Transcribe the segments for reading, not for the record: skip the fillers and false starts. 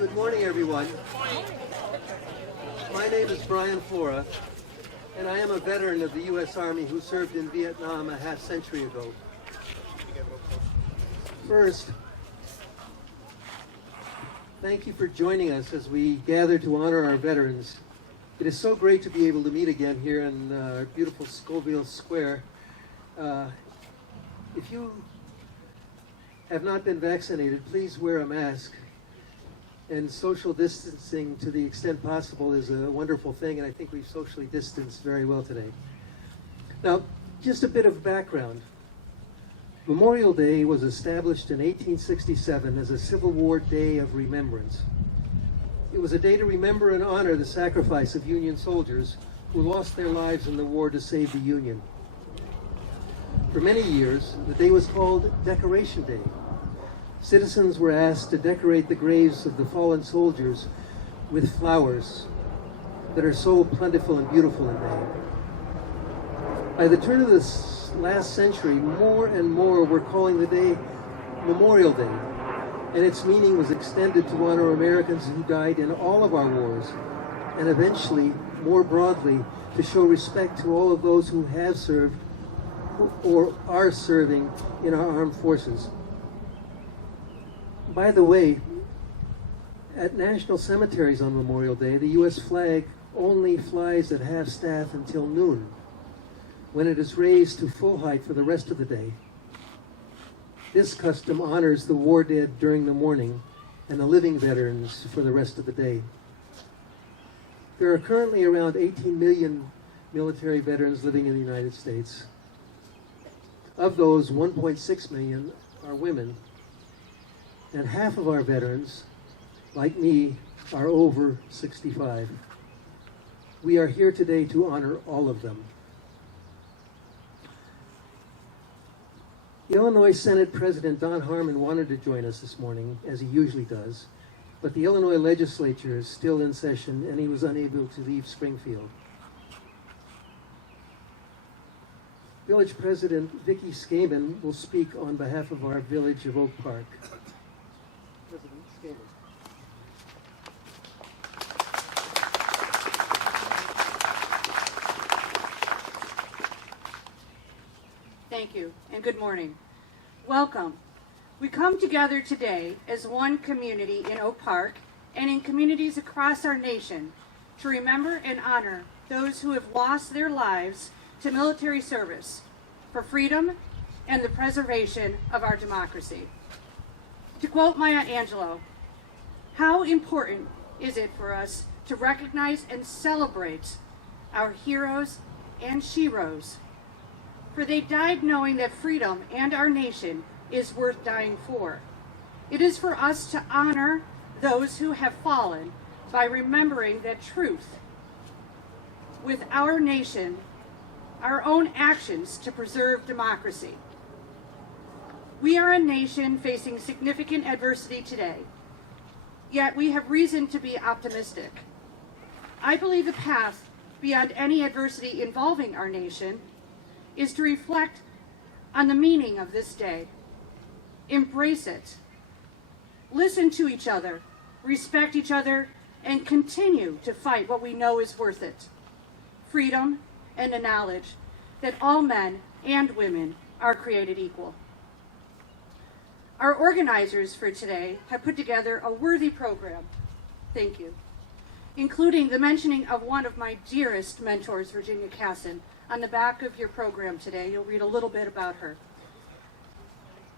Good morning, everyone. My name is Brian Flora, and I am a veteran of the U.S. Army who served in Vietnam a half-century ago. First, thank you for joining us as we gather to honor our veterans. It is so great to be able to meet again here in our beautiful Scoville Square. If you have not been vaccinated, please wear a mask. And social distancing to the extent possible is a wonderful thing, and I think we've socially distanced very well today. Now, just a bit of background. Memorial Day was established in 1867 as a Civil War Day of remembrance. It was a day to remember and honor the sacrifice of Union soldiers who lost their lives in the war to save the Union. For many years, the day was called Decoration Day. Citizens were asked to decorate the graves of the fallen soldiers with flowers that are so plentiful and beautiful in May. By the turn of this last century, more and more were calling the day Memorial Day, and its meaning was extended to honor Americans who died in all of our wars, and eventually, more broadly, to show respect to all of those who have served or are serving in our armed forces. By the way, at national cemeteries on Memorial Day, the U.S. flag only flies at half-staff until noon, when it is raised to full height for the rest of the day. This custom honors the war dead during the morning and the living veterans for the rest of the day. There are currently around 18 million military veterans living in the United States. Of those, 1.6 million are women, and half of our veterans, like me, are over 65. We are here today to honor all of them. The Illinois Senate President Don Harmon wanted to join us this morning, as he usually does, but the Illinois legislature is still in session and he was unable to leave Springfield. Village President Vicki Scaman will speak on behalf of our village of Oak Park. President Scoville. Thank you, and good morning. Welcome. We come together today as one community in Oak Park and in communities across our nation to remember and honor those who have lost their lives to military service for freedom and the preservation of our democracy. To quote Maya Angelou, how important is it for us to recognize and celebrate our heroes and sheroes? For they died knowing that freedom and our nation is worth dying for. It is for us to honor those who have fallen by remembering that truth with our nation, our own actions to preserve democracy. We are a nation facing significant adversity today, yet we have reason to be optimistic. I believe the path beyond any adversity involving our nation is to reflect on the meaning of this day. Embrace it. Listen to each other, respect each other, and continue to fight what we know is worth it. Freedom and the knowledge that all men and women are created equal. Our organizers for today have put together a worthy program, thank you, including the mentioning of one of my dearest mentors, Virginia Casson. On the back of your program today, you'll read a little bit about her.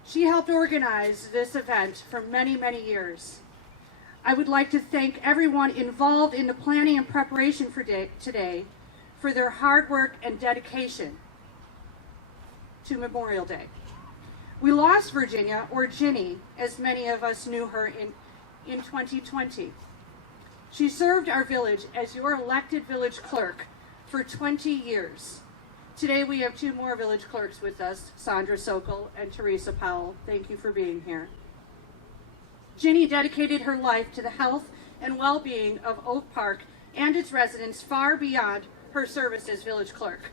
She helped organize this event for many, many years. I would like to thank everyone involved in the planning and preparation for today for their hard work and dedication to Memorial Day. We lost Virginia, or Ginny, as many of us knew her in 2020. She served our village as your elected village clerk for 20 years. Today we have two more village clerks with us, Sandra Sokol and Teresa Powell. Thank you for being here. Ginny dedicated her life to the health and well-being of Oak Park and its residents far beyond her service as village clerk.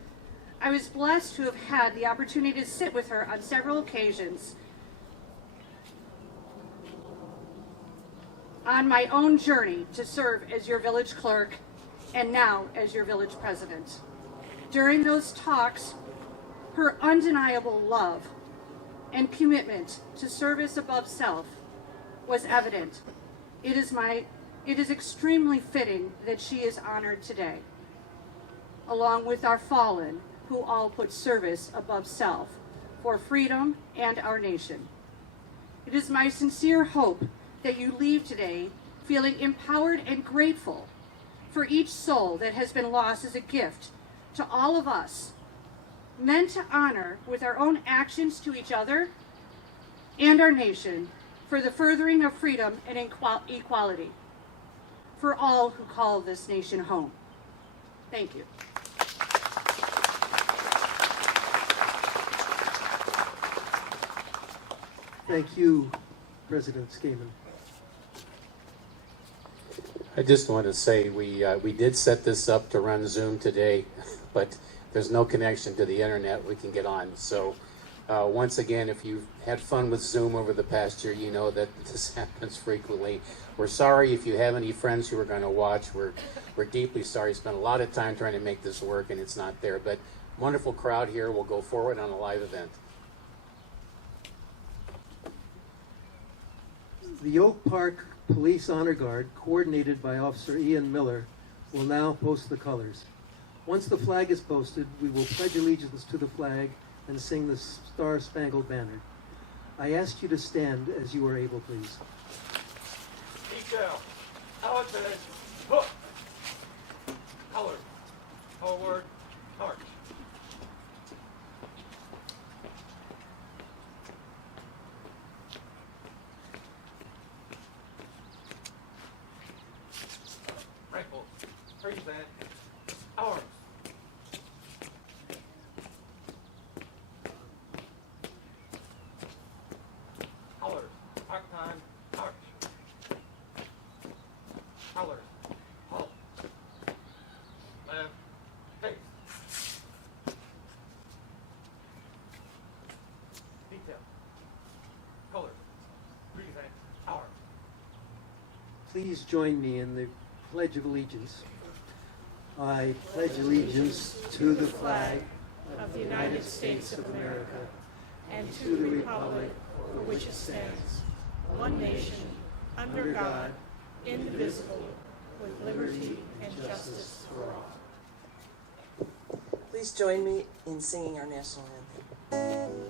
I was blessed to have had the opportunity to sit with her on several occasions. on my own journey to serve as your village clerk and now as your village president. During those talks, her undeniable love and commitment to service above self was evident. It is extremely fitting that she is honored today, along with our fallen, who all put service above self for freedom and our nation. It is my sincere hope that you leave today feeling empowered and grateful for each soul that has been lost as a gift to all of us, meant to honor with our own actions to each other and our nation for the furthering of freedom and equality for all who call this nation home. Thank you. Thank you, President Scaman. I just want to say we did set this up to run Zoom today, but there's no connection to the internet we can get on. So once again, if you've had fun with Zoom over the past year, you know that this happens frequently. We're sorry if you have any friends who are going to watch. We're deeply sorry. Spent a lot of time trying to make this work and it's not there. But wonderful crowd here. We'll go forward on a live event. The Oak Park Police Honor Guard, coordinated by Officer Ian Miller, will now post the colors. Once the flag is posted, we will pledge allegiance to the flag and sing the Star-Spangled Banner. I ask you to stand as you are able, please. Detail, outfit, hook, color, forward, march. Rifle, present, arms. Colors, part time, march. Colors, halt. Left, face. Detail. Colors, present, arms. Please join me in the Pledge of Allegiance. I pledge allegiance to the flag of the United States of America and to the republic for which it stands, one nation, under God, indivisible, with liberty and justice for all. Please join me in singing our national anthem.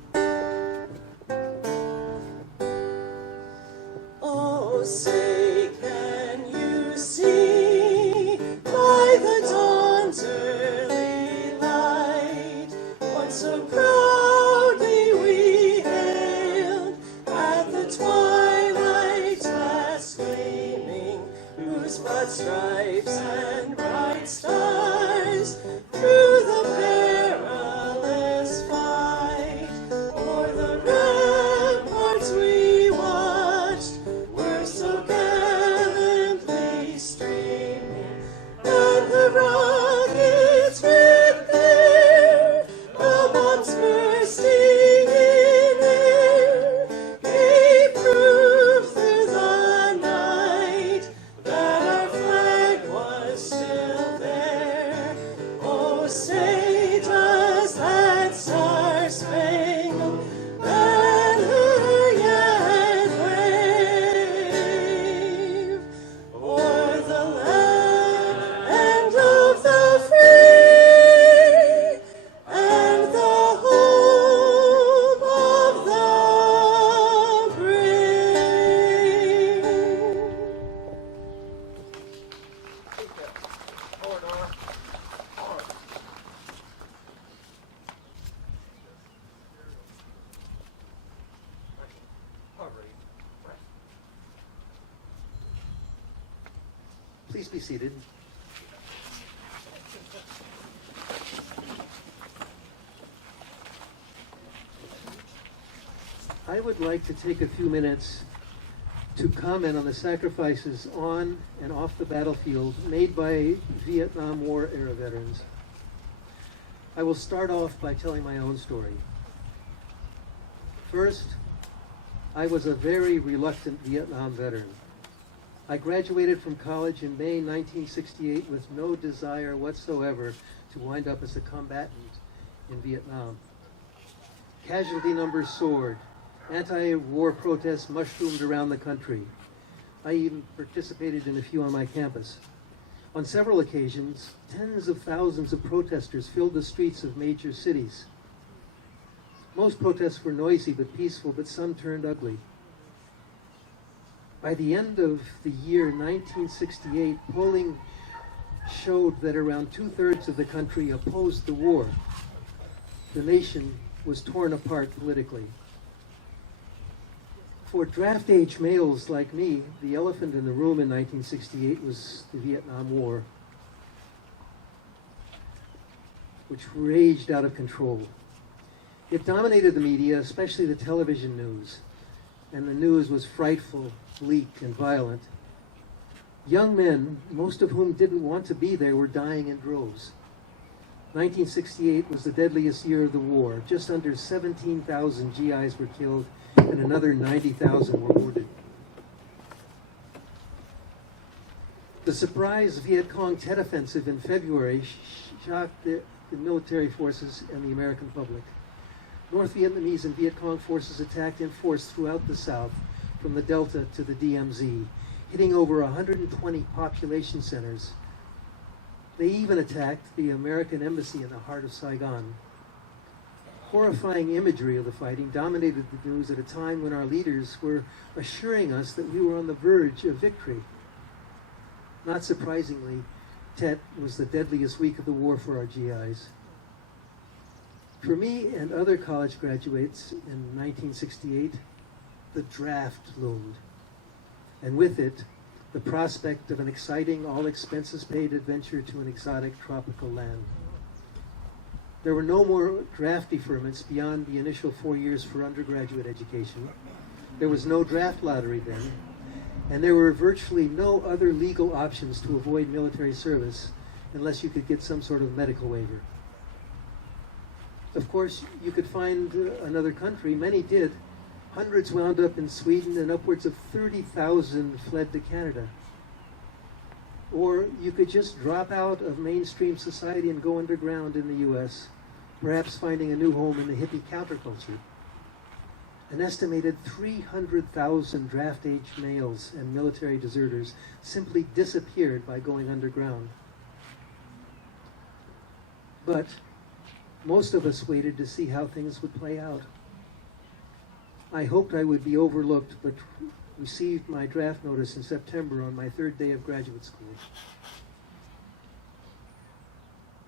Oh, say can you see by the dawn's early light what so proudly we hailed at the twilight's last gleaming, whose broad stripes and bright stars through the perilous fight o'er the ramparts we watched were so gallantly streaming, and the rockets red glare, the bombs bursting in air, gave proof through the night that our flag was still there. Oh, say does that star-spangled banner yet wave o'er the land of the free and the home of the brave? Detail. Forward arm. Arms. Recovery. Rest. Please be seated. I would like to take a few minutes to comment on the sacrifices on and off the battlefield made by Vietnam War era veterans. I will start off by telling my own story. First, I was a very reluctant Vietnam veteran. I graduated from college in May 1968 with no desire whatsoever to wind up as a combatant in Vietnam. Casualty numbers soared. Anti-war protests mushroomed around the country. I even participated in a few on my campus. On several occasions, tens of thousands of protesters filled the streets of major cities. Most protests were noisy but peaceful, but some turned ugly. By the end of the year 1968, polling showed that around 2/3 of the country opposed the war. The nation was torn apart politically. For draft-age males like me, the elephant in the room in 1968 was the Vietnam War, which raged out of control. It dominated the media, especially the television news, and the news was frightful, bleak, and violent. Young men, most of whom didn't want to be there, were dying in droves. 1968 was the deadliest year of the war. Just under 17,000 GIs were killed, and another 90,000 were wounded. The surprise Viet Cong Tet Offensive in February shocked the military forces and the American public. North Vietnamese and Viet Cong forces attacked in force throughout the South, from the Delta to the DMZ, hitting over 120 population centers. They even attacked the American embassy in the heart of Saigon. Horrifying imagery of the fighting dominated the news at a time when our leaders were assuring us that we were on the verge of victory. Not surprisingly, Tet was the deadliest week of the war for our GIs. For me and other college graduates in 1968, the draft loomed, and with it, the prospect of an exciting, all-expenses-paid adventure to an exotic tropical land. There were no more draft deferments beyond the initial 4 years for undergraduate education. There was no draft lottery then, and there were virtually no other legal options to avoid military service unless you could get some sort of medical waiver. Of course, you could find another country. Many did. Hundreds wound up in Sweden, and upwards of 30,000 fled to Canada. Or you could just drop out of mainstream society and go underground in the US, perhaps finding a new home in the hippie counterculture. An estimated 300,000 draft-age males and military deserters simply disappeared by going underground. But most of us waited to see how things would play out. I hoped I would be overlooked, but received my draft notice in September on my 3rd day of graduate school.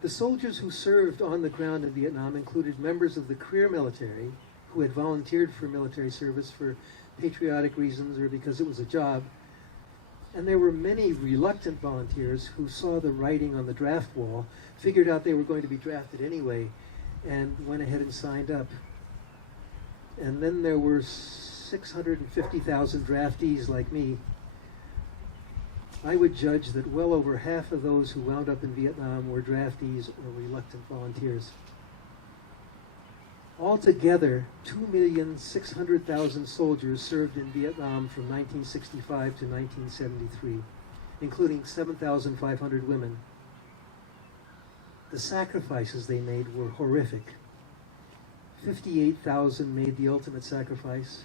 The soldiers who served on the ground in Vietnam included members of the career military who had volunteered for military service for patriotic reasons or because it was a job. And there were many reluctant volunteers who saw the writing on the draft wall, figured out they were going to be drafted anyway, and went ahead and signed up. And then there were 650,000 draftees like me. I would judge that well over half of those who wound up in Vietnam were draftees or reluctant volunteers. Altogether, 2,600,000 soldiers served in Vietnam from 1965 to 1973, including 7,500 women. The sacrifices they made were horrific. 58,000 made the ultimate sacrifice.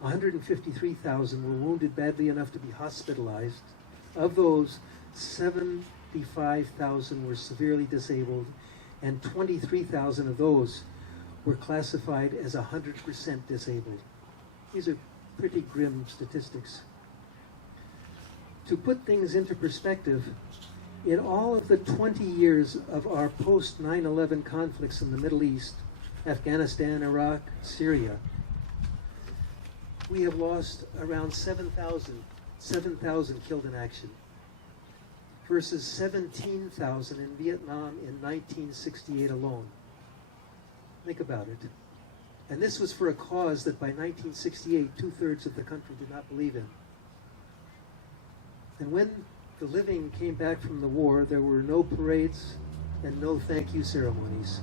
153,000 were wounded badly enough to be hospitalized. Of those, 75,000 were severely disabled, and 23,000 of those were classified as 100% disabled. These are pretty grim statistics. To put things into perspective, in all of the 20 years of our post-9/11 conflicts in the Middle East, Afghanistan, Iraq, Syria, we have lost around 7,000 killed in action, versus 17,000 in Vietnam in 1968 alone. Think about it. And this was for a cause that by 1968, 2/3 of the country did not believe in. And when the living came back from the war, there were no parades and no thank you ceremonies.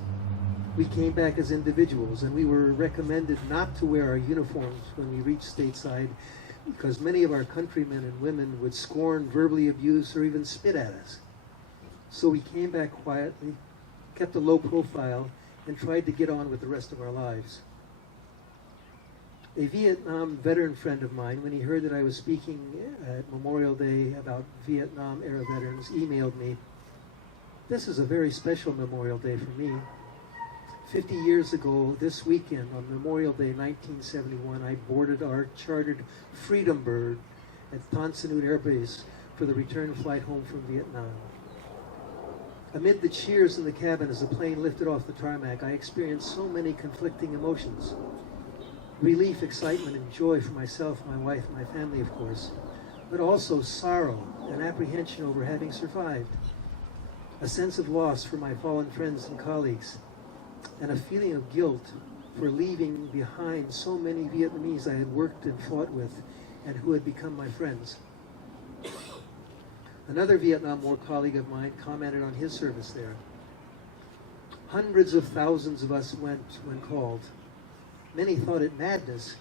We came back as individuals, and we were recommended not to wear our uniforms when we reached stateside because many of our countrymen and women would scorn, verbally abuse, or even spit at us. So we came back quietly, kept a low profile, and tried to get on with the rest of our lives. A Vietnam veteran friend of mine, when he heard that I was speaking at Memorial Day about Vietnam-era veterans, emailed me, "This is a very special Memorial Day for me. 50 years ago, this weekend, on Memorial Day 1971, I boarded our chartered Freedom Bird at Tan Son Nhut Air Base for the return flight home from Vietnam. Amid the cheers in the cabin as the plane lifted off the tarmac, I experienced so many conflicting emotions. Relief, excitement, and joy for myself, my wife, and my family, of course, but also sorrow and apprehension over having survived, a sense of loss for my fallen friends and colleagues, and a feeling of guilt for leaving behind so many Vietnamese I had worked and fought with and who had become my friends." Another Vietnam War colleague of mine commented on his service there. "Hundreds of thousands of us went when called. Many thought it madness,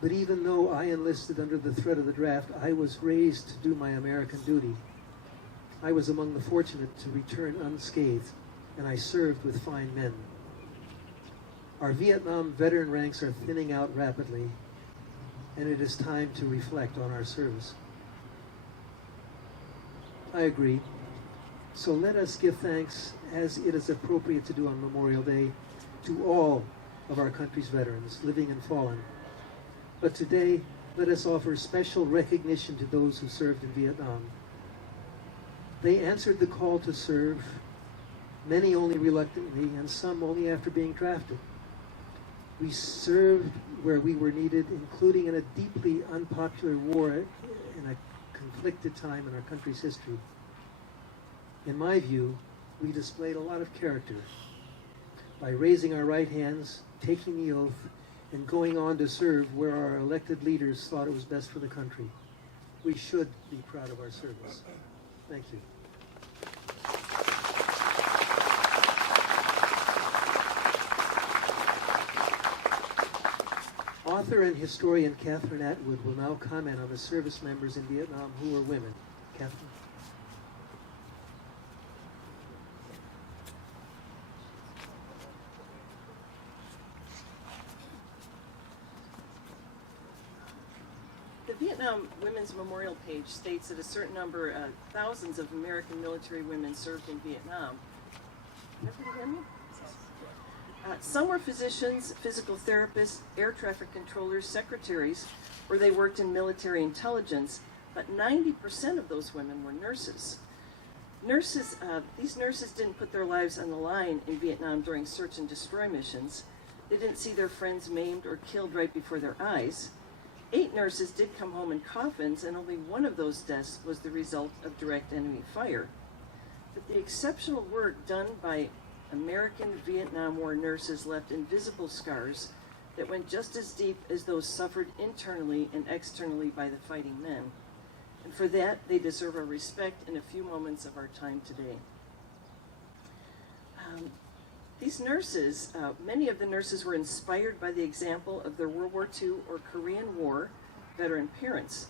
but even though I enlisted under the threat of the draft, I was raised to do my American duty. I was among the fortunate to return unscathed, and I served with fine men. Our Vietnam veteran ranks are thinning out rapidly, and it is time to reflect on our service." I agree. So let us give thanks, as it is appropriate to do on Memorial Day, to all of our country's veterans, living and fallen. But today, let us offer special recognition to those who served in Vietnam. They answered the call to serve, many only reluctantly, and some only after being drafted. We served where we were needed, including in a deeply unpopular war in a conflicted time in our country's history. In my view, we displayed a lot of character by raising our right hands, taking the oath, and going on to serve where our elected leaders thought it was best for the country. We should be proud of our service. Thank you. Author and historian Kathryn Atwood will now comment on the service members in Vietnam who were women. Kathryn. The Vietnam Women's Memorial page states that a certain number, thousands of American military women served in Vietnam. Everybody hear me? Some were physicians, physical therapists, air traffic controllers, secretaries, or they worked in military intelligence, but 90% of those women were nurses. These nurses didn't put their lives on the line in Vietnam during search and destroy missions. They didn't see their friends maimed or killed right before their eyes. 8 nurses did come home in coffins, and only one of those deaths was the result of direct enemy fire. But the exceptional work done by American Vietnam War nurses left invisible scars that went just as deep as those suffered internally and externally by the fighting men. And for that, they deserve our respect in a few moments of our time today. These nurses, many of the nurses were inspired by the example of their World War II or Korean War veteran parents.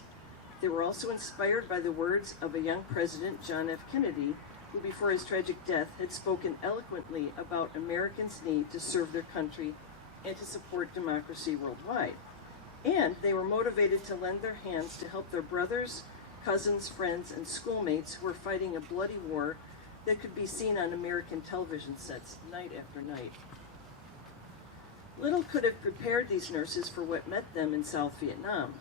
They were also inspired by the words of a young President, John F. Kennedy, who before his tragic death had spoken eloquently about Americans' need to serve their country and to support democracy worldwide. And they were motivated to lend their hands to help their brothers, cousins, friends, and schoolmates who were fighting a bloody war that could be seen on American television sets night after night. Little could have prepared these nurses for what met them in South Vietnam.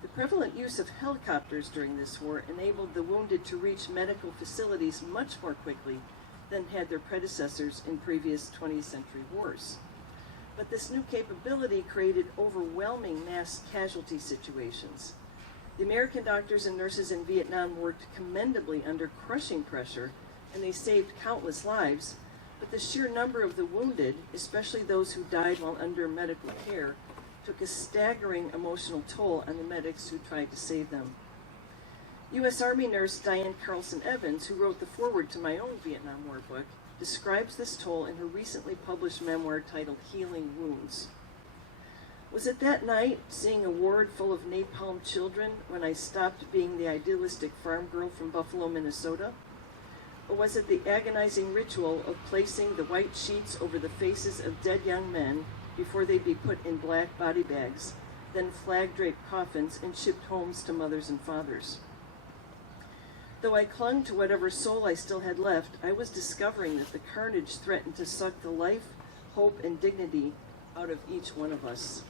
The prevalent use of helicopters during this war enabled the wounded to reach medical facilities much more quickly than had their predecessors in previous 20th century wars. But this new capability created overwhelming mass casualty situations. The American doctors and nurses in Vietnam worked commendably under crushing pressure, and they saved countless lives, but the sheer number of the wounded, especially those who died while under medical care, took a staggering emotional toll on the medics who tried to save them. U.S. Army nurse Diane Carlson Evans, who wrote the foreword to my own Vietnam War book, describes this toll in her recently published memoir titled Healing Wounds. Was it that night, seeing a ward full of napalm children, when I stopped being the idealistic farm girl from Buffalo, Minnesota? Or was it the agonizing ritual of placing the white sheets over the faces of dead young men before they'd be put in black body bags, then flag-draped coffins and shipped homes to mothers and fathers? Though I clung to whatever soul I still had left, I was discovering that the carnage threatened to suck the life, hope, and dignity out of each one of us.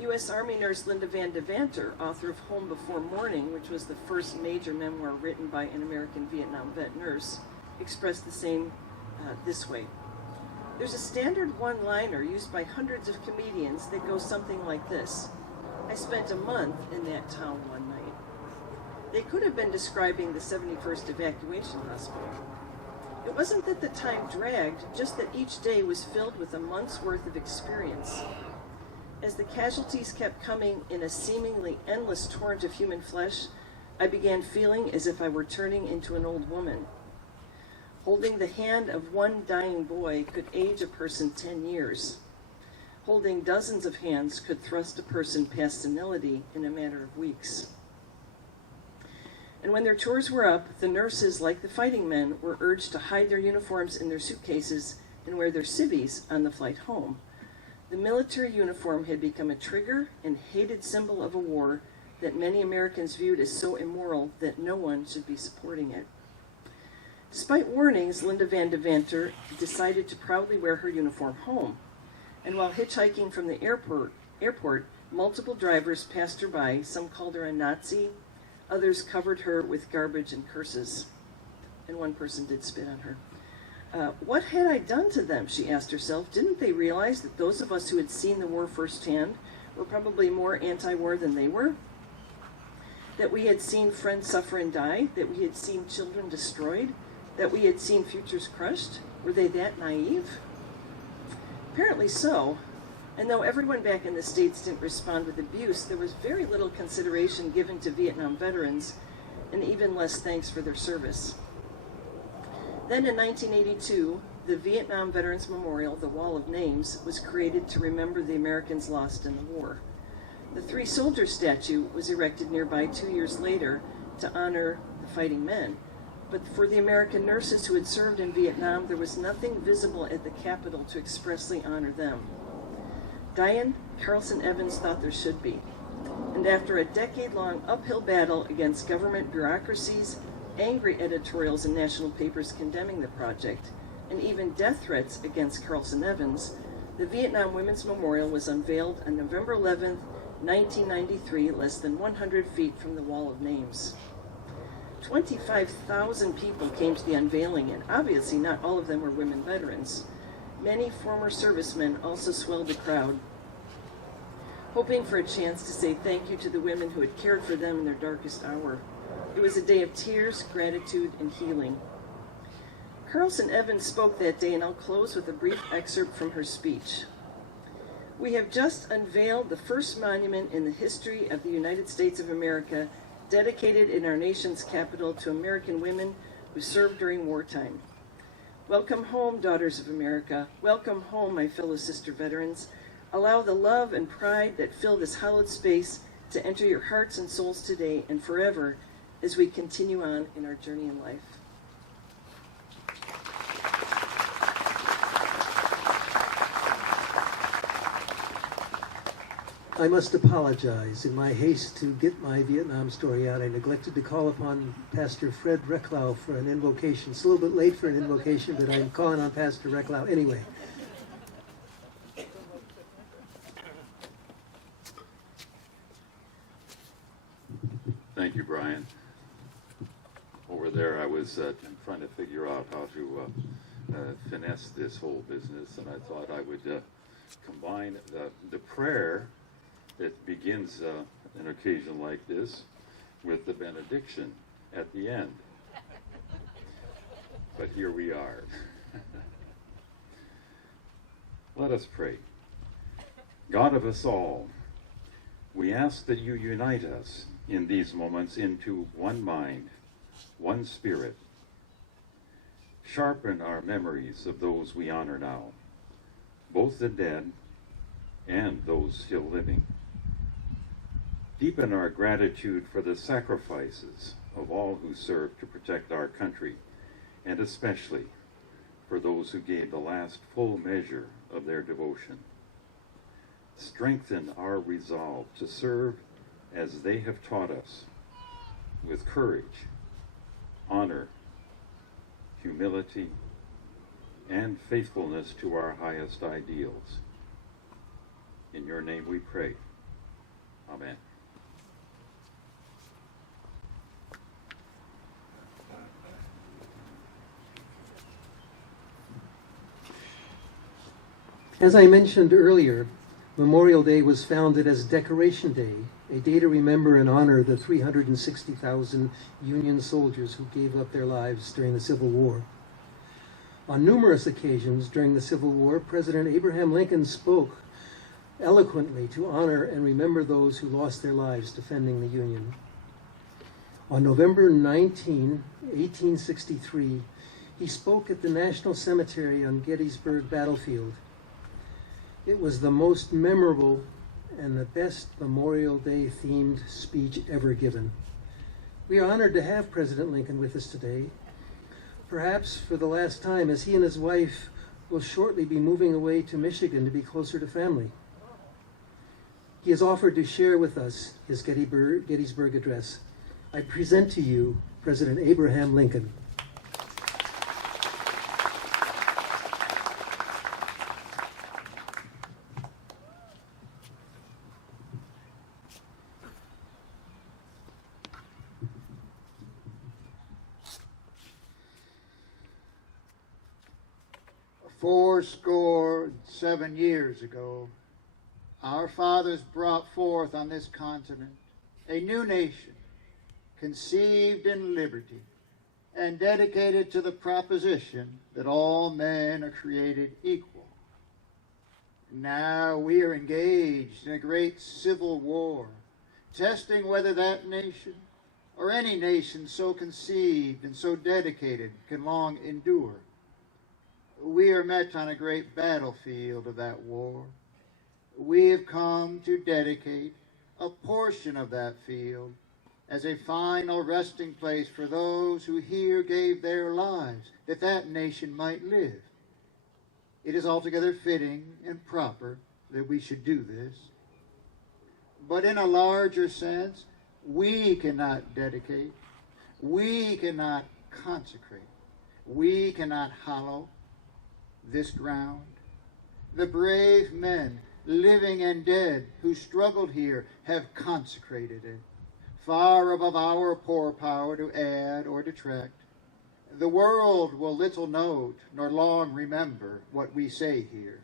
U.S. Army nurse Linda Van Devanter, author of Home Before Morning, which was the first major memoir written by an American Vietnam vet nurse, expressed the same this way. There's a standard one-liner used by hundreds of comedians that goes something like this: I spent a month in that town one night. They could have been describing the 71st Evacuation Hospital. It wasn't that the time dragged, just that each day was filled with a month's worth of experience. As the casualties kept coming in a seemingly endless torrent of human flesh, I began feeling as if I were turning into an old woman. Holding the hand of one dying boy could age a person 10 years. Holding dozens of hands could thrust a person past senility in a matter of weeks. And when their tours were up, the nurses, like the fighting men, were urged to hide their uniforms in their suitcases and wear their civvies on the flight home. The military uniform had become a trigger and hated symbol of a war that many Americans viewed as so immoral that no one should be supporting it. Despite warnings, Linda Van Devanter decided to proudly wear her uniform home. And while hitchhiking from the airport, multiple drivers passed her by. Some called her a Nazi, others covered her with garbage and curses. And one person did spit on her. What had I done to them, she asked herself. Didn't they realize that those of us who had seen the war firsthand were probably more anti-war than they were? That we had seen friends suffer and die? That we had seen children destroyed? That we had seen futures crushed? Were they that naive? Apparently so. And though everyone back in the States didn't respond with abuse, there was very little consideration given to Vietnam veterans, and even less thanks for their service. Then in 1982, the Vietnam Veterans Memorial, the Wall of Names, was created to remember the Americans lost in the war. The Three Soldiers statue was erected nearby 2 years later to honor the fighting men. But for the American nurses who had served in Vietnam, there was nothing visible at the Capitol to expressly honor them. Diane Carlson Evans thought there should be. And after a decade-long uphill battle against government bureaucracies, angry editorials in national papers condemning the project, and even death threats against Carlson Evans, the Vietnam Women's Memorial was unveiled on November 11, 1993, less than 100 feet from the Wall of Names. 25,000 people came to the unveiling, and obviously not all of them were women veterans. Many former servicemen also swelled the crowd, hoping for a chance to say thank you to the women who had cared for them in their darkest hour. It was a day of tears, gratitude, and healing. Carlson Evans spoke that day, and I'll close with a brief excerpt from her speech. We have just unveiled the first monument in the history of the United States of America dedicated in our nation's capital to American women who served during wartime. Welcome home, daughters of America. Welcome home, my fellow sister veterans. Allow the love and pride that fill this hallowed space to enter your hearts and souls today and forever as we continue on in our journey in life. I must apologize. In my haste to get my Vietnam story out, I neglected to call upon Pastor Fred Reklau for an invocation. It's a little bit late for an invocation, but I'm calling on Pastor Reklau anyway. Thank you, Brian. Over there, I was trying to figure out how to finesse this whole business, and I thought I would combine the prayer that begins an occasion like this with the benediction at the end. But here we are. Let us pray. God of us all, we ask that you unite us in these moments into one mind, one spirit. Sharpen our memories of those we honor now, both the dead and those still living. Deepen our gratitude for the sacrifices of all who served to protect our country, and especially for those who gave the last full measure of their devotion. Strengthen our resolve to serve as they have taught us, with courage, honor, humility, and faithfulness to our highest ideals. In your name we pray. Amen. As I mentioned earlier, Memorial Day was founded as Decoration Day, a day to remember and honor the 360,000 Union soldiers who gave up their lives during the Civil War. On numerous occasions during the Civil War, President Abraham Lincoln spoke eloquently to honor and remember those who lost their lives defending the Union. On November 19, 1863, he spoke at the National Cemetery on Gettysburg Battlefield. It was the most memorable and the best Memorial Day themed speech ever given. We are honored to have President Lincoln with us today, perhaps for the last time, as he and his wife will shortly be moving away to Michigan to be closer to family. He has offered to share with us his Gettysburg Address. I present to you President Abraham Lincoln. Fourscore-7 years ago, our fathers brought forth on this continent a new nation, conceived in liberty and dedicated to the proposition that all men are created equal. Now we are engaged in a great civil war, testing whether that nation or any nation so conceived and so dedicated can long endure. We are met on a great battlefield of that war. We have come to dedicate a portion of that field as a final resting place for those who here gave their lives that that nation might live. It is altogether fitting and proper that we should do this. But in a larger sense, we cannot dedicate, we cannot consecrate, we cannot hallow this ground. The brave men, living and dead, who struggled here have consecrated it, far above our poor power to add or detract. The world will little note nor long remember what we say here,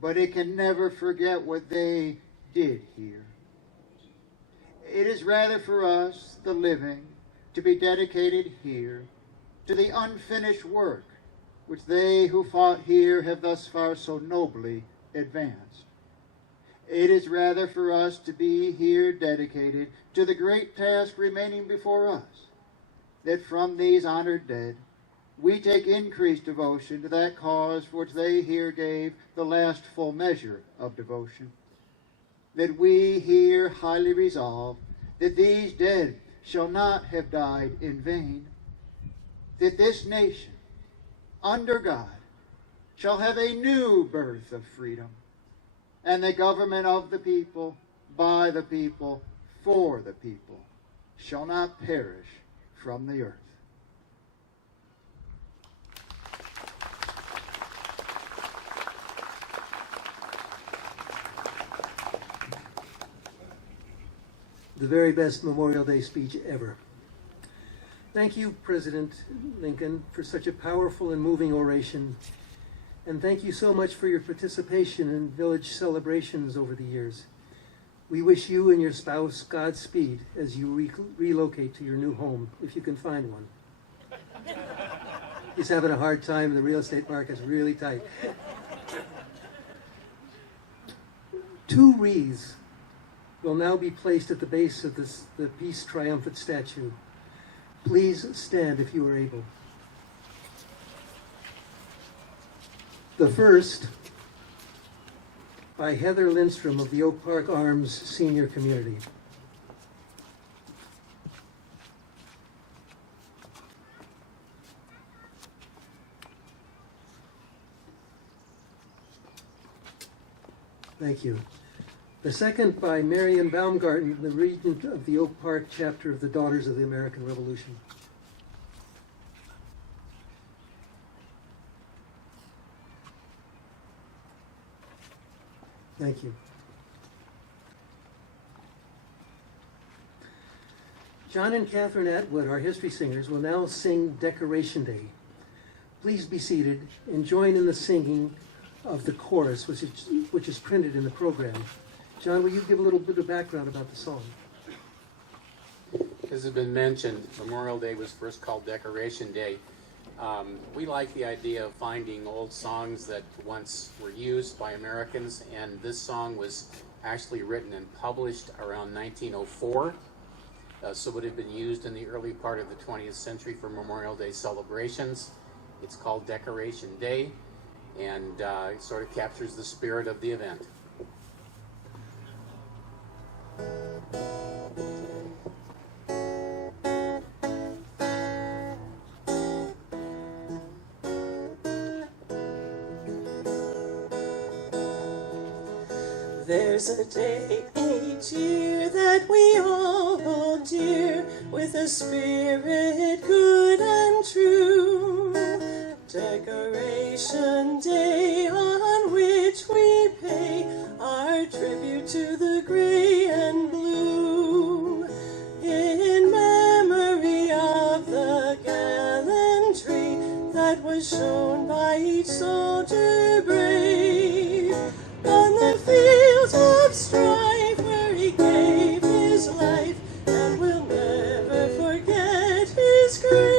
but it can never forget what they did here. It is rather for us, the living, to be dedicated here to the unfinished work which they who fought here have thus far so nobly advanced. It is rather for us to be here dedicated to the great task remaining before us, that from these honored dead we take increased devotion to that cause for which they here gave the last full measure of devotion, that we here highly resolve that these dead shall not have died in vain, that this nation, under God, shall have a new birth of freedom, and the government of the people, by the people, for the people, shall not perish from the earth. The very best Memorial Day speech ever. Thank you, President Lincoln, for such a powerful and moving oration. And thank you so much for your participation in village celebrations over the years. We wish you and your spouse Godspeed as you relocate to your new home, if you can find one. He's having a hard time. The real estate market's really tight. 2 wreaths will now be placed at the base of the Peace Triumphant statue. Please stand if you are able. The first by Heather Lindstrom of the Oak Park Arms Senior Community. Thank you. The second by Marion Baumgarten, the regent of the Oak Park chapter of the Daughters of the American Revolution. Thank you. John and Kathryn Atwood, our history singers, will now sing Decoration Day. Please be seated and join in the singing of the chorus, which is printed in the program. John, will you give a little bit of background about the song? As has been mentioned, Memorial Day was first called Decoration Day. We like the idea of finding old songs that once were used by Americans, and this song was actually written and published around 1904. So it had been used in the early part of the 20th century for Memorial Day celebrations. It's called Decoration Day, and it sort of captures the spirit of the event. There's a day each year that we all hold dear, with a spirit good and true. Decoration Day, on which we pay our tribute to the gray and blue. In memory of the gallantry that was shown by each soldier brave, on the fields of strife where he gave his life, and we'll never forget his grave.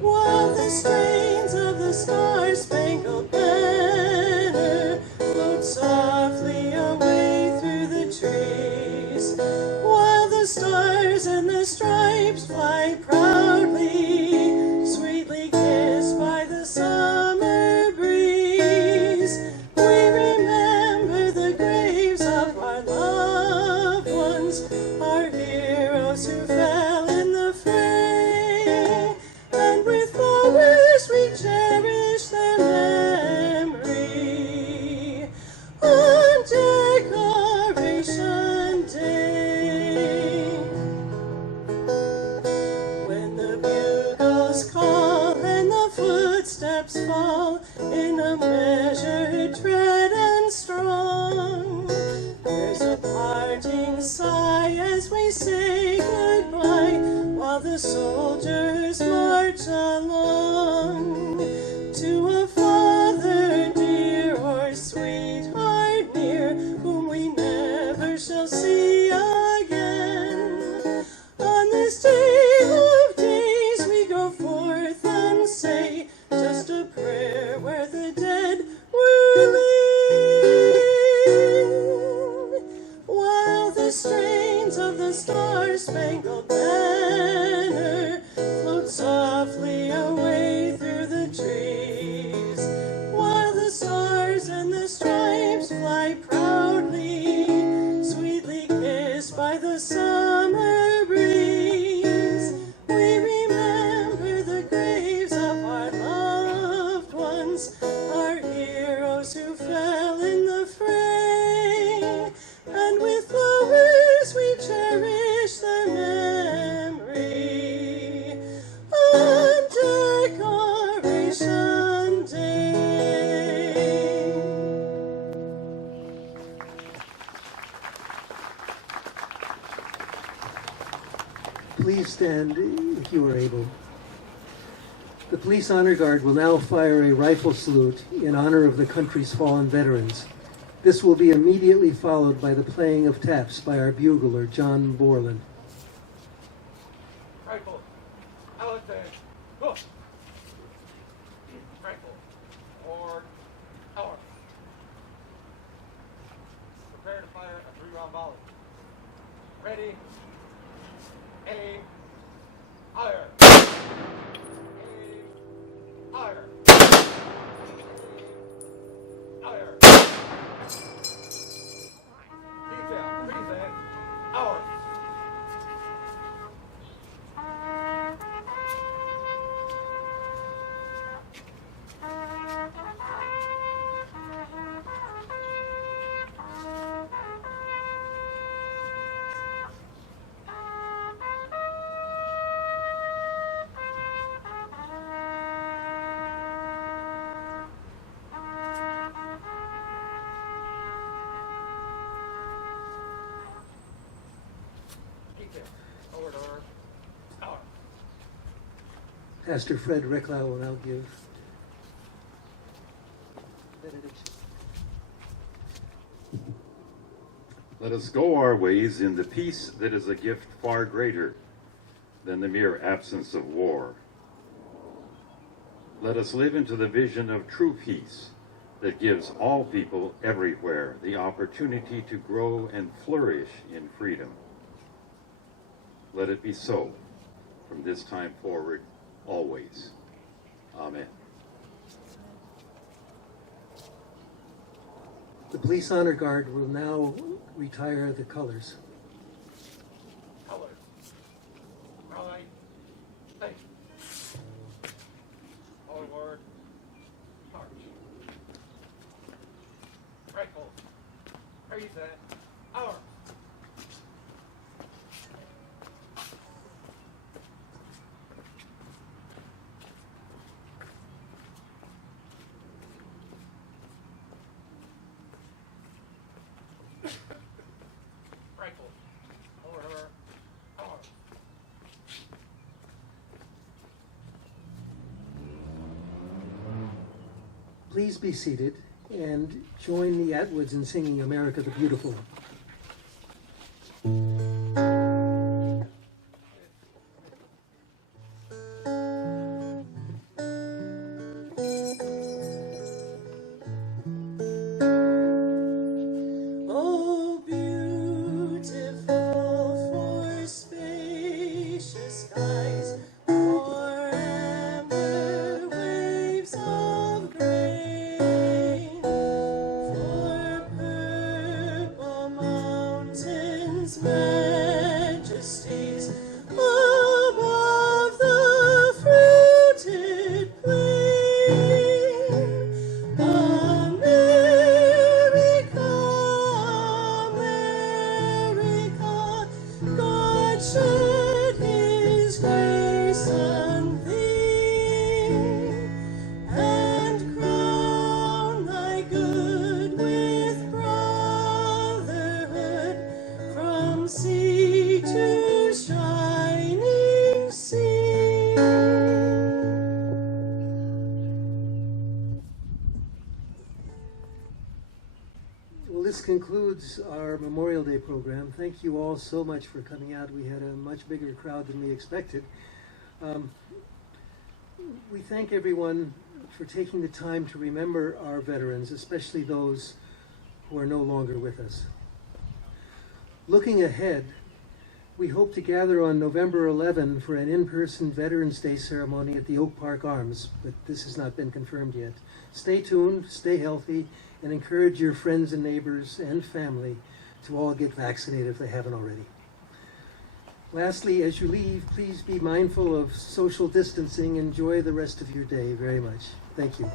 While the strains of the Star-Spangled Banner float softly away through the trees, while the stars and the stripes fly proudly, sweetly kissed by the summer breeze, we remember the graves of our loved ones, our heroes who fell in the fray, and with flowers we cherish their memory on Decoration Day. When the bugles call and the footsteps fall in a measured tread and strong, there's a parting sigh as we say goodbye, while the soldiers march along to a father dear or sweetheart near, whom we never shall see again. On this day of days we go forth and say just a prayer where the dead were laid, while the strains of the Star-Spangled Banner float softly away through the trees, while the stars and the stripes fly proudly, sweetly kissed by the summer breeze, we remember the graves of our loved ones, our heroes who fell in the fray, and with flowers we cherish their memory on Decoration Day. Please stand if you are able. The Police Honor Guard will now fire a rifle salute in honor of the country's fallen veterans. This will be immediately followed by the playing of taps by our bugler, John Borland. Rifle. Alexander. Hoof. Rifle. Or power. Prepare to fire a 3-round volley. Ready. Aim. Fire. Aim. Fire. Aim. detail. Order. Power. Pastor Fred Reklau will now give benediction. Let us go our ways in the peace that is a gift far greater than the mere absence of war. Let us live into the vision of true peace that gives all people everywhere the opportunity to grow and flourish in freedom. Let it be so from this time forward, always. Amen. The Police Honor Guard will now retire the colors. Color. Right. Face. Forward. March. Rifle. Present. Arms. Rifle. Order. Arms. Please be seated and join the Atwoods in singing America the Beautiful. Oh, beautiful for spacious skies, for amber waves of grain, for purple mountains, majesties above the fruited plain. America, America, God shed His grace on thee, and crown thy good with brotherhood from sea to shining sea. Well, this concludes our Memorial Day program. Thank you all so much for coming out. We had a much bigger crowd than we expected. We thank everyone for taking the time to remember our veterans, especially those who are no longer with us. Looking ahead, we hope to gather on November 11 for an in-person Veterans Day ceremony at the Oak Park Arms, but this has not been confirmed yet. Stay tuned, stay healthy, and encourage your friends and neighbors and family to all get vaccinated if they haven't already. Lastly, as you leave, please be mindful of social distancing. Enjoy the rest of your day very much. Thank you.